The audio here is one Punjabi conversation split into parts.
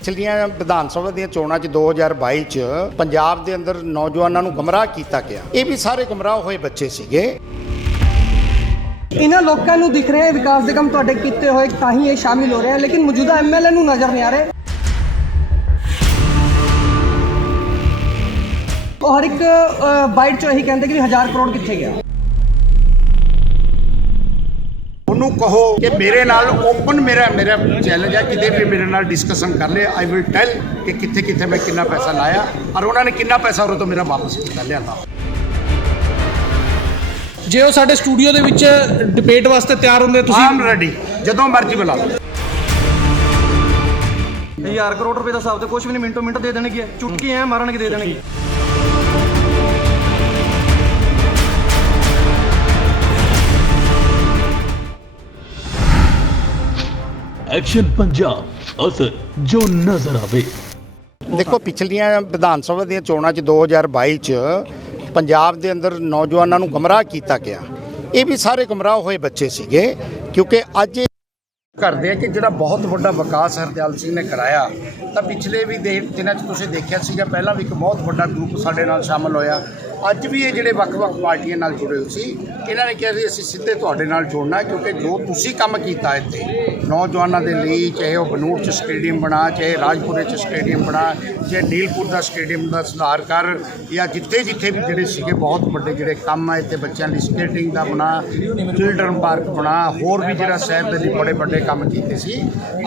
ਪਿਛਲੀਆਂ ਵਿਧਾਨ ਸਭਾ ਦੀਆਂ ਚੋਣਾਂ 'ਚ 2022 'ਚ ਪੰਜਾਬ ਦੇ ਅੰਦਰ ਨੌਜਵਾਨਾਂ ਨੂੰ ਗਮਰਾਹ ਕੀਤਾ ਗਿਆ। ਇਹ ਵੀ ਸਾਰੇ ਗਮਰਾਹ ਹੋਏ ਬੱਚੇ ਸੀਗੇ। ਇਹਨਾਂ ਲੋਕਾਂ ਨੂੰ ਦਿਖ ਰਿਹਾ ਹੈ ਵਿਕਾਸ ਦੇ ਕੰਮ ਤੁਹਾਡੇ ਕੀਤੇ ਹੋਏ, ਤਾਂ ਹੀ ਇਹ ਸ਼ਾਮਿਲ ਹੋ ਰਹੇ ਹਨ ਲੇਕਿਨ ਮੌਜੂਦਾ ਐਮਐਲਏ ਨੂੰ ਨਜ਼ਰ ਨਹੀਂ ਆ ਰਹੇ। ਉਹ ਹਰ ਇੱਕ ਬਾਈਟ ਚੋਂ ਇਹੀ ਕਹਿੰਦੇ ਕਿ ਵੀ 1000 ਕਰੋੜ ਕਿੱਥੇ ਗਿਆ। ਉਹਨੂੰ ਕਹੋ ਕਿ ਮੇਰੇ ਨਾਲ ਓਪਨ ਮੇਰਾ ਮੇਰਾ ਚੈਲੰਜ ਹੈ ਕਿਤੇ ਵੀ ਮੇਰੇ ਨਾਲ ਡਿਸਕਸ਼ਨ ਕਰ ਲੈ। ਆਈ ਵਿਲ ਟੈਲ ਕਿ ਕਿੱਥੇ ਕਿੱਥੇ ਮੈਂ ਕਿੰਨਾ ਪੈਸਾ ਲਾਇਆ ਔਰ ਉਹਨਾਂ ਨੇ ਕਿੰਨਾ ਪੈਸਾ ਉਹ ਤੋਂ ਮੇਰਾ ਵਾਪਸ ਕੀਤਾ ਲਿਆਂਦਾ। ਜੇ ਉਹ ਸਾਡੇ ਸਟੂਡੀਓ ਦੇ ਵਿੱਚ ਡਿਬੇਟ ਵਾਸਤੇ ਤਿਆਰ ਹੁੰਦੇ ਤੁਸੀਂ ਆਮ ਰੈਡੀ ਜਦੋਂ ਮਰਜ਼ੀ ਬੁਲਾ ਲਓ। ਹਜ਼ਾਰ ਕਰੋੜ ਰੁਪਏ ਦਾ ਹਿਸਾਬ ਤੇ ਕੁਝ ਵੀ ਨਹੀਂ ਮਿੰਟੋ ਮਿੰਟ ਦੇ ਦੇਣਗੇ। ਚੁਟਕੀ ਐ ਮਾਰਨਗੇ ਦੇ ਦੇਣਗੇ। ਐਕਸ਼ਨ ਪੰਜਾਬ ਅਸਰ ਜੋ ਨਜ਼ਰ ਆਵੇ। ਦੇਖੋ ਪਿਛਲੀਆਂ ਵਿਧਾਨ ਸਭਾ ਦੀਆਂ ਚੋਣਾਂ 'ਚ 2022 'ਚ ਪੰਜਾਬ ਦੇ ਅੰਦਰ ਨੌਜਵਾਨਾਂ ਨੂੰ ਗਮਰਾਹ ਕੀਤਾ ਗਿਆ। ਇਹ ਵੀ ਸਾਰੇ ਗਮਰਾਹ ਹੋਏ ਬੱਚੇ ਸੀਗੇ ਕਿਉਂਕਿ ਅੱਜ ਕਰਦੇ ਆ ਕਿ ਜਿਹੜਾ ਬਹੁਤ ਵੱਡਾ ਵਿਕਾਸ ਹਰਦਿਆਲ ਸਿੰਘ ਨੇ ਕਰਾਇਆ ਤਾਂ ਪਿਛਲੇ ਵੀ ਦੇ ਦਿਨਾਂ 'ਚ ਤੁਸੀਂ ਦੇਖਿਆ ਸੀਗਾ ਪਹਿਲਾਂ ਵੀ ਇੱਕ ਬਹੁਤ ਵੱਡਾ ਗਰੁੱਪ ਸਾਡੇ ਨਾਲ ਸ਼ਾਮਲ ਹੋਇਆ। ਅੱਜ ਵੀ ਇਹ ਜਿਹੜੇ ਵੱਖ-ਵੱਖ ਪਾਰਟੀਆਂ ਨਾਲ ਜੁੜੇ ਹੋਏ ਸੀ, ਇਹਨਾਂ ਨੇ ਕਿਹਾ ਸੀ ਅਸੀਂ ਸਿੱਧੇ ਤੁਹਾਡੇ ਨਾਲ ਜੋੜਨਾ ਕਿਉਂਕਿ ਜੋ ਤੁਸੀਂ ਕੰਮ ਕੀਤਾ ਇੱਥੇ, ਨੌਜਵਾਨਾਂ ਦੇ ਲਈ ਚਾਹੇ ਉਹ ਬਨੂੜ 'ਚ ਸਟੇਡੀਅਮ ਬਣਾ, ਚਾਹੇ ਰਾਜਪੁਰੇ 'ਚ ਸਟੇਡੀਅਮ ਬਣਾ ਚਾਹੇ ਨੀਲਪੁਰ ਦਾ ਸਟੇਡੀਅਮ ਦਾ ਸੁਧਾਰ ਕਰ, ਜਾਂ ਜਿੱਥੇ ਜਿੱਥੇ ਵੀ ਜਿਹੜੇ ਸੀਗੇ ਬਹੁਤ ਵੱਡੇ ਜਿਹੜੇ ਕੰਮ ਆ ਇੱਥੇ ਬੱਚਿਆਂ ਲਈ ਸਕੇਟਿੰਗ ਦਾ ਬਣਾ ਚਿਲਡਰਨ ਪਾਰਕ ਬਣਾ, ਹੋਰ ਵੀ ਜਿਹੜਾ ਸ਼ਹਿਰ ਦੇ ਲਈ ਬੜੇ ਵੱਡੇ ਕੰਮ ਕੀਤੇ ਸੀ,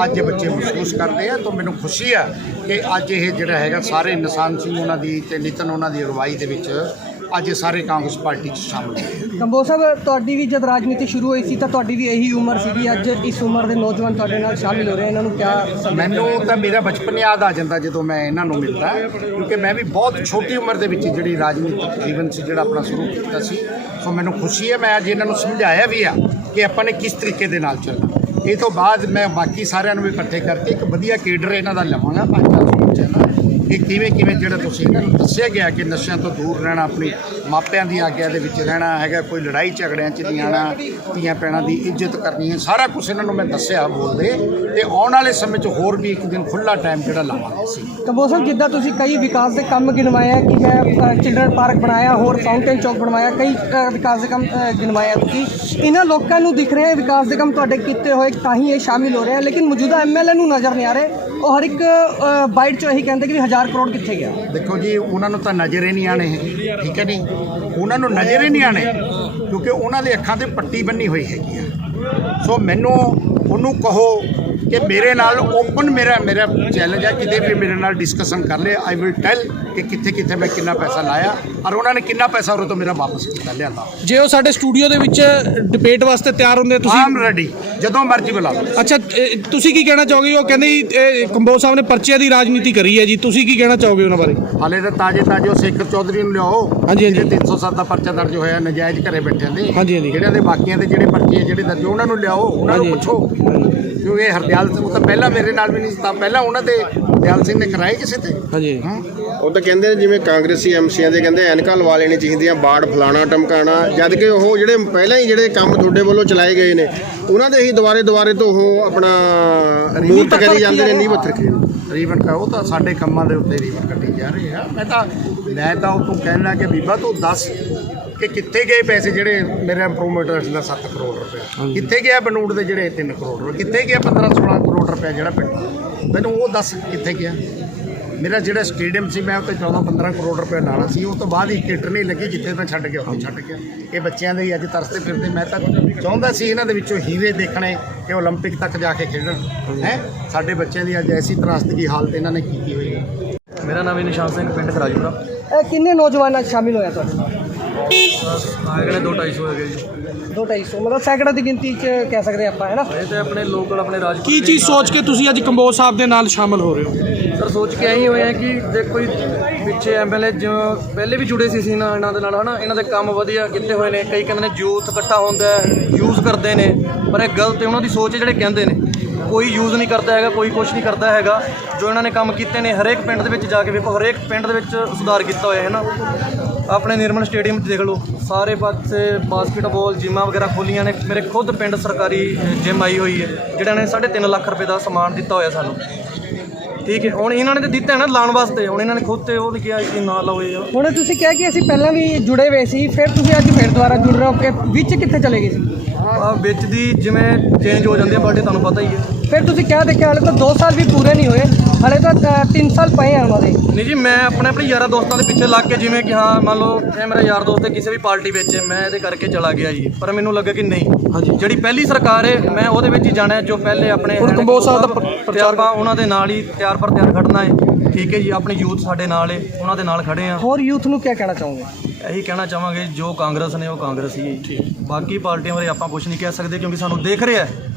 ਅੱਜ ਇਹ ਬੱਚੇ ਮਹਿਸੂਸ ਕਰਦੇ ਆ, ਤਾਂ ਮੈਨੂੰ ਖੁਸ਼ੀ ਆ ਕਿ ਅੱਜ ਇਹ ਜਿਹੜਾ ਹੈਗਾ ਸਾਰੇ ਨਿਸ਼ਾਨ ਸਿੰਘ ਉਹਨਾਂ ਦੀ ਤੇ ਨਿਤਨ ਉਹਨਾਂ ਦੀ ਅਗਵਾਈ ਦੇ ਵਿੱਚ ਅੱਜ ਇਹ ਸਾਰੇ ਕਾਂਗਰਸ ਪਾਰਟੀ 'ਚ ਸ਼ਾਮਲ ਹੋਏ ਕੰਬੋ ਸਾਹਿਬ ਤੁਹਾਡੀ ਵੀ ਜਦ ਰਾਜਨੀਤੀ ਸ਼ੁਰੂ ਹੋਈ ਸੀ ਤਾਂ ਤੁਹਾਡੀ ਵੀ ਇਹੀ ਉਮਰ ਸੀਗੀ। ਅੱਜ ਇਸ ਉਮਰ ਦੇ ਨੌਜਵਾਨ ਤੁਹਾਡੇ ਨਾਲ ਸ਼ਾਮਿਲ ਹੋ ਰਹੇ ਹਨ। ਇਹਨਾਂ ਨੂੰ ਕਿਆ ਮੈਨੂੰ ਤਾਂ ਮੇਰਾ ਬਚਪਨ ਯਾਦ ਆ ਜਾਂਦਾ ਜਦੋਂ ਮੈਂ ਇਹਨਾਂ ਨੂੰ ਮਿਲਦਾ ਕਿਉਂਕਿ ਮੈਂ ਵੀ ਬਹੁਤ ਛੋਟੀ ਉਮਰ ਦੇ ਵਿੱਚ ਜਿਹੜੀ ਰਾਜਨੀਤਿਕ ਜੀਵਨ ਸੀ ਜਿਹੜਾ ਆਪਣਾ ਸ਼ੁਰੂ ਕੀਤਾ ਸੀ। ਸੋ ਮੈਨੂੰ ਖੁਸ਼ੀ ਹੈ ਮੈਂ ਅੱਜ ਇਹਨਾਂ ਨੂੰ ਸਮਝਾਇਆ ਵੀ ਆ ਕਿ ਆਪਾਂ ਨੇ ਕਿਸ ਤਰੀਕੇ ਦੇ ਨਾਲ ਚੱਲਣਾ। ਇਹ ਤੋਂ ਬਾਅਦ ਮੈਂ ਬਾਕੀ ਸਾਰਿਆਂ ਨੂੰ ਵੀ ਇਕੱਠੇ ਕਰਕੇ ਇੱਕ ਵਧੀਆ ਕੇਡਰ ਇਹਨਾਂ ਦਾ ਲਵਾਂਗਾ ਪੰਜ ਚਾਰ ਸੌ ਬੱਚਿਆਂ ਦਾ ਕਿ ਕਿਵੇਂ ਕਿਵੇਂ ਜਿਹੜਾ ਤੁਸੀਂ ਇਹਨਾਂ ਨੂੰ ਦੱਸਿਆ ਗਿਆ ਕਿ ਨਸ਼ਿਆਂ ਤੋਂ ਦੂਰ ਰਹਿਣਾ, ਆਪਣੀ ਮਾਪਿਆਂ ਦੀ ਆਗਿਆ ਦੇ ਵਿੱਚ ਰਹਿਣਾ ਹੈਗਾ, ਕੋਈ ਲੜਾਈ ਝਗੜਿਆਂ 'ਚ ਨਹੀਂ ਆਣਾ ਧੀਆਂ ਭੈਣਾਂ ਦੀ ਇੱਜ਼ਤ ਕਰਨੀ ਹੈ, ਸਾਰਾ ਕੁਝ ਇਹਨਾਂ ਨੂੰ ਮੈਂ ਦੱਸਿਆ ਬੋਲਦੇ, ਤੇ ਆਉਣ ਵਾਲੇ ਸਮੇਂ 'ਚ ਹੋਰ ਵੀ ਇੱਕ ਦਿਨ ਖੁੱਲਾ ਟਾਈਮ ਜਿਹੜਾ ਲਾਵਾਂਗੇ ਸੀ ਕੰਬੋ ਸਾਹਿਬ, ਜਿੱਦਾਂ ਤੁਸੀਂ ਕਈ ਵਿਕਾਸ ਦੇ ਕੰਮ ਗਿਣਵਾਇਆ, ਕਿ ਹੈ ਚਿਲਡਰਨ ਪਾਰਕ ਬਣਾਇਆ, ਹੋਰ ਫਾਊਂਟੇਨ ਚੌਕ ਬਣਵਾਇਆ, ਕਈ ਵਿਕਾਸ ਦੇ ਕੰਮ ਗਿਣਵਾਇਆ ਤੁਸੀਂ। ਇਹਨਾਂ ਲੋਕਾਂ ਨੂੰ ਦਿਖ ਰਿਹਾ ਹੈ ਵਿਕਾਸ ਦੇ ਕੰਮ ਤੁਹਾਡੇ ਕੀਤੇ ਹੋਏ ਤਾਂ ਹੀ ਇਹ ਸ਼ਾਮਿਲ ਹੋ ਰਹੇ ਹਨ ਲੇਕਿਨ ਮੌਜੂਦਾ ਐਮਐਲਏ ਨੂੰ ਨਜ਼ਰ ਨਹੀਂ ਆ ਰਹੇ। ਉਹ ਹਰ ਇੱਕ ਬਾਈਟ ਚੋਂ ਇਹੀ ਕਹਿੰਦੇ ਕਿ ਵੀ 1000 ਕਰੋੜ ਕਿੱਥੇ ਗਿਆ। ਦੇਖੋ ਜੀ, ਉਹਨਾਂ ਨੂੰ ਤਾਂ ਨਜ਼ਰ ਹੀ ਨਹੀਂ ਆਣੇ ਠੀਕ ਹੈ ਨਹੀਂ ਉਹਨਾਂ ਨੂੰ ਨਜ਼ਰ ਹੀ ਨਹੀਂ ਆਣੇ ਕਿਉਂਕਿ ਉਹਨਾਂ ਦੇ ਅੱਖਾਂ ਤੇ ਪੱਟੀ ਬੰਨੀ ਹੋਈ ਹੈਗੀ ਆ। ਸੋ ਮੈਨੂੰ, ਉਹਨੂੰ ਕਹੋ ਕਿ ਮੇਰੇ ਨਾਲ ਓਪਨ ਮੇਰਾ ਮੇਰਾ ਚੈਲੰਜ ਹੈ ਕਿਤੇ ਵੀ ਮੇਰੇ ਨਾਲ ਡਿਸਕਸ਼ਨ ਕਰ ਲੈ। ਆਈ ਵਿਲ ਟੈਲ ਕਿ ਕਿੱਥੇ ਕਿੱਥੇ ਮੈਂ ਕਿੰਨਾ ਪੈਸਾ ਲਾਇਆ ਔਰ ਉਹਨਾਂ ਨੇ ਕਿੰਨਾ ਪੈਸਾ ਉਹ ਤੋਂ ਮੇਰਾ ਵਾਪਸ ਕੀਤਾ ਲਿਆਂਦਾ। ਜੇ ਉਹ ਸਾਡੇ ਸਟੂਡੀਓ ਦੇ ਵਿੱਚ ਡਿਬੇਟ ਵਾਸਤੇ ਤਿਆਰ ਹੁੰਦੇ ਤੁਸੀਂ ਆਮ ਰੈਡੀ ਜਦੋਂ ਮਰਜ਼ੀ ਬੁਲਾ ਲਓ ਅੱਛਾ ਇਹ ਤੁਸੀਂ ਕੀ ਕਹਿਣਾ ਚਾਹੋਗੇ? ਉਹ ਕਹਿੰਦੇ ਜੀ, ਇਹ ਕੰਬੋਜ ਸਾਹਿਬ ਨੇ ਪਰਚਿਆਂ ਦੀ ਰਾਜਨੀਤੀ ਕਰੀ ਹੈ ਜੀ। ਤੁਸੀਂ ਕੀ ਕਹਿਣਾ ਚਾਹੋਗੇ ਉਹਨਾਂ ਬਾਰੇ? ਹਾਲੇ ਤਾਂ ਤਾਜੇ ਤਾਜੇ ਉਹ ਸੇਖਰ ਚੌਧਰੀ ਨੂੰ ਲਿਆਓ। ਹਾਂਜੀ, ਹਾਂਜੀ। ਜਿਹਦੇ 307 ਦਾ ਪਰਚਾ ਦਰਜ ਹੋਇਆ ਨਜਾਇਜ਼ ਘਰੇ ਬੈਠਿਆਂ ਦੇ। ਹਾਂਜੀ, ਹਾਂਜੀ। ਜਿਹੜਿਆਂ ਦੇ ਬਾਕੀਆਂ ਦੇ ਜਿਹੜੇ ਪਰਚੇ ਆ, ਜਿਹੜੇ ਦਰਜ ਉਹਨਾਂ ਨੂੰ ਲਿਆਓ ਉਹਨਾਂ ਨੂੰ ਹਾਂਜੀ। ਪੁੱਛੋ। ਕਿਉਂਕਿ ਹਰਦਿਆਲ ਸਿੰਘ ਉਹ ਤਾਂ ਪਹਿਲਾਂ ਮੇਰੇ ਨਾਲ ਵੀ ਨਹੀਂ ਸੀ ਤਾਂ ਪਹਿਲਾਂ ਉਹਨਾਂ ਤੇ ਹਰਦਿਆਲ ਸਿੰਘ ਨੇ ਕਰਾਏ ਕਿਸੇ ਤੇ? ਹਾਂਜੀ। ਹਾਂ। ਉਹ ਤਾਂ ਕਹਿੰਦੇ ਨੇ ਜਿਵੇਂ ਕਾਂਗਰਸੀ ਐਮਸੀਆਂ ਦੇ ਕਹਿੰਦੇ ਐਨਕਾਂ ਲਵਾ ਲੈਣੀ ਚਾਹੀਦੀਆਂ ਬਾੜ ਫਲਾਣਾ ਟਮਕਾਣਾ ਜਦ ਕਿ ਉਹ ਜਿਹੜੇ ਪਹਿਲਾਂ ਹੀ ਜਿਹੜੇ ਕੰਮ ਤੁਹਾਡੇ ਵੱਲੋਂ ਚਲਾਏ ਗਏ ਨੇ ਉਹਨਾਂ ਦੇ ਹੀ ਦੁਬਾਰੇ ਦੁਬਾਰੇ ਤੋਂ ਉਹ ਆਪਣਾ ਮੂਰਤ ਕਰੀ ਜਾਂਦੇ ਨੇ ਨੀਂਹ ਪੱਥਰ ਕੇ ਰੀਵਨ ਕਾ ਉਹ ਤਾਂ ਸਾਡੇ ਕੰਮਾਂ ਦੇ ਉੱਤੇ ਰੀਵਨ ਕੱਢੀ ਜਾ ਰਹੇ ਆ। ਮੈਂ ਤਾਂ ਮੈਂ ਤਾਂ ਉਹ ਤੋਂ ਕਹਿਣਾ ਕਿ ਬੀਬਾ ਤੂੰ ਦੱਸ ਕਿ ਕਿੱਥੇ ਗਏ ਪੈਸੇ ਜਿਹੜੇ ਮੇਰੇ ਇੰਪਰੂਵਮੈਂਟ ਦਾ 7 ਕਰੋੜ ਰੁਪਏ ਕਿੱਥੇ ਗਿਆ ਬਨੂੜ ਦੇ ਜਿਹੜੇ 3 ਕਰੋੜ ਰੁਪਏ ਕਿੱਥੇ ਗਿਆ 15 16 ਕਰੋੜ ਰੁਪਏ ਜਿਹੜਾ ਪਿੰਡ ਮੈਨੂੰ ਉਹ ਦੱਸ ਕਿੱਥੇ ਗਿਆ ਮੇਰਾ ਜਿਹੜਾ ਸਟੇਡੀਅਮ ਸੀ ਮੈਂ ਉੱਤੇ 14 15 ਕਰੋੜ ਰੁਪਏ ਲਾਣਾ ਸੀ ਉਹ ਤੋਂ ਬਾਅਦ ਹੀ ਕਿਟ ਨਹੀਂ ਲੱਗੀ ਜਿੱਥੇ ਤਾਂ ਛੱਡ ਗਿਆ ਉੱਥੇ ਛੱਡ ਗਿਆ ਇਹ ਬੱਚਿਆਂ ਦੇ ਹੀ ਅੱਜ ਤਰਸਦੇ ਫਿਰਦੇ ਮੈਂ ਤਾਂ ਚਾਹੁੰਦਾ ਸੀ ਇਹਨਾਂ ਦੇ ਵਿੱਚੋਂ ਹੀਰੇ ਦੇਖਣੇ ਕਿ 올림픽 ਤੱਕ ਜਾ ਕੇ ਖੇਡਣ ਹੈ ਸਾਡੇ ਬੱਚਿਆਂ ਦੀ ਅੱਜ ਐਸੀ ਤਰਾਸਦਗੀ ਹਾਲਤ ਇਹਨਾਂ ਨੇ ਕੀਤੀ ਹੋਈ ਹੈ ਮੇਰਾ ਨਾਮ ਹੈ ਨਿਸ਼ਾਨ ਸਿੰਘ ਪਿੰਡ ਖਰਾਜਪੁਰਾ ਇਹ ਕਿੰਨੇ ਨੌਜਵਾਨਾਂ 'ਚ ਸ਼ਾਮਿਲ ਹੋਇਆ ਤੁਹਾਡੇ ਨਾਲ ਆਏ ਕਿਹੜੇ 2 250 ਹੋ ਗਏ ਜੀ। ਦੋ ਢਾਈ ਸੌ ਮਤਲਬ ਸੈਂਕੜੇ ਦੀ ਗਿਣਤੀ 'ਚ ਕਹਿ ਸਕਦੇ ਆਪਾਂ ਹੈ ਨਾ? ਇਹ ਤੇ ਆਪਣੇ ਲੋਕਲ ਆਪਣੇ ਰਾਜ ਕੀ ਚੀਜ਼ ਸੋਚ ਕੇ ਤੁਸੀਂ ਅੱਜ ਕੰਬੋਜ ਸਾਹਿਬ ਦੇ ਨਾਲ ਸ਼ਾਮਲ ਹੋ ਰਹੇ ਹੋ? ਸਰ ਸੋਚ ਕੇ ਆਹੀ ਹੋਏ ਆ ਕਿ ਦੇਖੋ ਜੀ ਪਿੱਛੇ ਐਮਐਲਏ ਜਿਵੇਂ ਪਹਿਲੇ ਵੀ ਜੁੜੇ ਸੀ ਸੀ ਨਾ ਇਹਨਾਂ ਦੇ ਨਾਲ ਹਨਾ? ਇਹਨਾਂ ਦੇ ਕੰਮ ਵਧੀਆ ਕੀਤੇ ਹੋਏ ਨੇ ਕਈ ਕਹਿੰਦੇ ਨੇ ਯੂਥ ਇਕੱਠਾ ਹੁੰਦਾ ਯੂਜ਼ ਕਰਦੇ ਨੇ ਪਰ ਇਹ ਗਲਤ ਹੈ ਉਹਨਾਂ ਦੀ ਸੋਚ ਹੈ ਜਿਹੜੇ ਕਹਿੰਦੇ ਨੇ। ਕੋਈ ਯੂਜ਼ ਨਹੀਂ ਕਰਦਾ ਹੈਗਾ ਕੋਈ ਕੁਝ ਨਹੀਂ ਕਰਦਾ ਹੈਗਾ। ਜੋ ਇਹਨਾਂ ਨੇ ਕੰਮ ਕੀਤੇ ਨੇ ਹਰੇਕ ਪਿੰਡ ਦੇ ਵਿੱਚ ਜਾ ਕੇ ਵੇਖੋ ਹਰੇਕ ਪਿੰਡ ਦੇ ਵਿੱਚ ਸੁਧਾਰ ਕੀਤਾ ਹੋਇਆ ਹੈ ਨਾ। ਆਪਣੇ ਨਿਰਮਲ ਸਟੇਡੀਅਮ 'ਚ ਦੇਖ ਲਓ ਸਾਰੇ ਪਾਸੇ ਬਾਸਕਟਬਾਲ ਜਿਮਾਂ ਵਗੈਰਾ ਖੋਲੀਆਂ ਨੇ। ਮੇਰੇ ਖੁਦ ਪਿੰਡ ਸਰਕਾਰੀ ਜਿਮ ਆਈ ਹੋਈ ਹੈ ਜਿਹੜਾ ਨੇ 3.5 ਲੱਖ ਰੁਪਏ ਦਾ ਸਮਾਨ ਦਿੱਤਾ ਹੋਇਆ ਸਾਨੂੰ। ਠੀਕ ਹੈ ਹੁਣ ਇਹਨਾਂ ਨੇ ਤੇ ਦਿੱਤਾ ਹੈ ਨਾ ਲਾਉਣ ਵਾਸਤੇ ਹੁਣ ਇਹਨਾਂ ਨੇ ਖੁਦ ਤੇ ਉਹ ਲਿਖਿਆ ਕਿ ਨਾ ਲਾਓ ਇਹ। ਹੁਣ ਤੁਸੀਂ ਕਿਹਾ ਕਿ ਅਸੀਂ ਪਹਿਲਾਂ ਵੀ ਜੁੜੇ ਹੋਏ ਸੀ ਫਿਰ ਤੁਸੀਂ ਅੱਜ ਫਿਰ ਦੁਬਾਰਾ ਜੁੜ ਰਹੇ ਹੋ ਕਿ ਵਿੱਚ ਕਿੱਥੇ ਚਲੇ ਗਏ ਸੀ? ਆ ਵਿੱਚ ਦੀ ਜਿਵੇਂ ਚੇਂਜ ਹੋ ਜਾਂਦੇ ਆ ਬਰਥਡੇ ਤੁਹਾਨੂੰ ਪਤਾ ਹੀ ਹੈ। ਫਿਰ ਤੁਸੀਂ ਕਿਹਾ ਦੇਖਿਆ ਹਾਲੇ ਤਾਂ 2 ਸਾਲ ਵੀ ਪੂਰੇ ਨਹੀਂ ਹੋਏ ਹਾਲੇ ਤਾਂ 3 ਸਾਲ ਪਏ ਆ ਉਹਨਾਂ ਦੇ। ਨਹੀਂ ਜੀ ਮੈਂ ਆਪਣੇ ਆਪਣੇ ਯਾਰਾਂ ਦੋਸਤਾਂ ਦੇ ਪਿੱਛੇ ਲੱਗ ਕੇ ਜਿਵੇਂ ਕਿ ਹਾਂ ਮੰਨ ਲਓ ਇਹ ਮੇਰਾ ਯਾਰ ਦੋਸਤ ਹੈ ਕਿਸੇ ਵੀ ਪਾਰਟੀ ਵਿੱਚ ਹੈ, ਮੈਂ ਇਹਦੇ ਕਰਕੇ ਚਲਾ ਗਿਆ ਜੀ ਪਰ ਮੈਨੂੰ ਲੱਗਾ ਕਿ ਨਹੀਂ। ਜਿਹੜੀ ਪਹਿਲੀ ਸਰਕਾਰ ਹੈ ਮੈਂ ਉਹਦੇ ਵਿੱਚ ਹੀ ਜਾਣਾ ਹੈ ਜੋ ਪਹਿਲੇ ਆਪਣੇ ਹੁਣ ਕੰਬੋਜ ਸਾਹਿਬ ਦਾ ਕੰਬੋਜ ਪ੍ਰ- ਸਾਹਿਬ, ਤੇ ਆਪਾਂ ਉਹਨਾਂ ਦੇ ਨਾਲ ਹੀ ਤਿਆਰ ਪਰ ਤਿਆਰ ਖੜਨਾ ਹੈ। ਠੀਕ ਹੈ ਜੀ ਆਪਣੀ ਯੂਥ ਸਾਡੇ ਨਾਲ ਹੈ ਉਹਨਾਂ ਦੇ ਨਾਲ ਖੜੇ ਆ ਹੋਰ ਯੂਥ ਨੂੰ ਕੀ ਕਹਿਣਾ ਚਾਹੋਗੇ? ਇਹੀ ਕਹਿਣਾ ਚਾਹਾਂਗੇ ਜੋ ਕਾਂਗਰਸ ਨੇ ਉਹ ਕਾਂਗਰਸ ਹੀ ਹੈ। ਬਾਕੀ ਪਾਰਟੀਆਂ ਬਾਰੇ ਆਪਾਂ ਕੁਝ ਨਹੀਂ ਕਹਿ ਸਕਦੇ ਕਿਉਂਕਿ ਸਾਨੂੰ ਦੇਖ ਰਿਹਾ ਹੈ।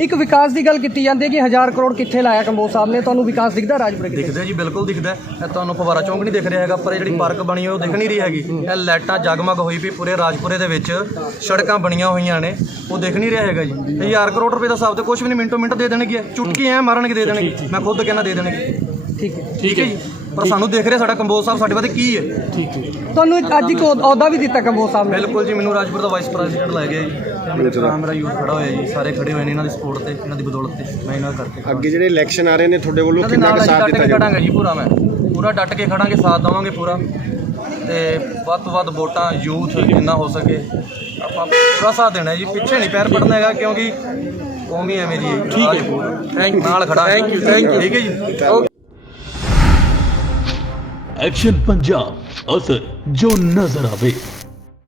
ਇੱਕ ਵਿਕਾਸ ਦੀ ਗੱਲ ਕੀਤੀ ਜਾਂਦੀ ਹੈ ਕਿ 1000 ਕਰੋੜ ਕਿੱਥੇ ਲਾਇਆ ਕੰਬੋਜ ਸਾਹਿਬ ਨੇ? ਤੁਹਾਨੂੰ ਵਿਕਾਸ ਦਿਖਦਾ ਰਾਜਪੁਰੇ ਕਿਤੇ? ਦਿਖਦਾ ਜੀ ਬਿਲਕੁਲ ਦਿਖਦਾ। ਹੈ। ਇਹ ਤੁਹਾਨੂੰ ਫਵਾਰਾ ਚੌਂਕ ਨਹੀਂ ਦਿਖ ਰਿਹਾ ਹੈਗਾ ਪਰ ਇਹ ਜਿਹੜੀ ਪਾਰਕ ਬਣੀ ਹੈ ਉਹ ਦਿਖ ਨਹੀਂ ਰਹੀ ਹੈਗੀ। ਇਹ ਲਾਈਟਾਂ ਜਗਮਗ ਹੋਈ ਪਈ ਪੂਰੇ ਰਾਜਪੁਰੇ ਦੇ ਵਿੱਚ। ਸੜਕਾਂ ਬਣੀਆਂ ਹੋਈਆਂ ਨੇ ਉਹ ਦਿਖ ਨਹੀਂ ਰਿਹਾ ਹੈਗਾ ਜੀ। 1000 ਕਰੋੜ ਰੁਪਏ ਦਾ ਹਿਸਾਬ ਤੇ ਕੁਝ ਵੀ ਨਹੀਂ ਮਿੰਟੋ ਮਿੰਟ ਦੇ ਦੇਣਗੇ। ਚੁਟਕੀ ਐ ਮਾਰਨਗੇ ਦੇ ਦੇਣਗੇ। ਮੈਂ ਖੁਦ ਕਹਿੰਦਾ ਦੇ ਦੇਣਗੇ। ਠੀਕ ਹੈ। ਠੀਕ ਹੈ ਜੀ। ਪਰ ਸਾਨੂੰ ਦੇਖ ਰਿਹਾ ਸਾਡਾ ਕੰਬੋਜ ਸਾਹਿਬ ਸਾਡੇ ਵਾਸਤੇ ਕੀ ਹੈ? ਤੁਹਾਨੂੰ ਇੱਕ ਅੱਜ ਇੱਕ ਅਹੁ- ਅਹੁਦਾ ਵੀ ਦਿੱਤਾ ਕੰਬੋਜ ਸਾਹਿਬ ਨੇ? ਬਿਲਕੁਲ ਜੀ ਮੈਨੂੰ ਰਾਜਪੁਰ ਦਾ ਵਾਈਸ ਪ੍ਰੈਜ਼ੀਡੈਂਟ ਲੈ ਗਿਆ ਜੀ। ਮੇਰੇ ਭਰਾ ਮੇਰਾ ਯੂਥ ਖੜਾ ਹੋਇਆ ਜੀ ਸਾਰੇ ਖੜੇ ਹੋਏ ਨੇ ਇਹਨਾਂ ਦੀ ਸਪੋਰਟ ਤੇ ਇਹਨਾਂ ਦੀ ਬਦੌਲਤ ਤੇ ਮੈਂ ਇਹਨਾਂ ਦਾ ਕਰਕੇ ਅੱਗੇ ਜਿਹੜੇ ਇਲੈਕਸ਼ਨ ਆ ਰਹੇ ਨੇ ਤੁਹਾਡੇ ਵੱਲੋਂ ਇਹਨਾਂ ਦੇ ਕਿੰਨਾ ਨਾਲ ਕੁ ਅਸੀਂ ਸਾਥ ਡਟ ਦਿੱਤਾ ਕੇ ਜਾਊਗਾ ਖੜਾਂਗੇ ਜੀ ਪੂਰਾ ਮੈਂ ਪੂਰਾ ਡਟ ਕੇ ਖੜਾਂਗੇ ਸਾਥ ਦੇਵਾਂਗੇ ਪੂਰਾ। ਤੇ ਵੱਧ ਤੋਂ ਵੱਧ ਵੋਟਾਂ ਯੂਥ ਜਿੰਨਾ ਹੋ ਸਕੇ ਆਪਾਂ ਪੂਰਾ ਸਾਥ ਦੇਣਾ ਹੈ ਜੀ ਪਿੱਛੇ ਨਹੀਂ ਪੈਰ ਪੜਨਾ ਹੈਗਾ ਕਿਉਂਕਿ ਕੌਮ ਹੀ ਐਵੇਂ ਦੀ ਹੈ ਠੀਕ ਹੈ। ਥੈਂਕ ਨਾਲ ਖੜਾ। ਥੈਂਕ ਯੂ ਥੈਂਕ ਯੂ ਠੀਕ ਹੈ ਜੀ। ਓਕੇ ਐਕਸ਼ਨ ਪੰਜਾਬ ਅਸਰ ਜੋ ਨਜ਼ਰ ਆਵੇ।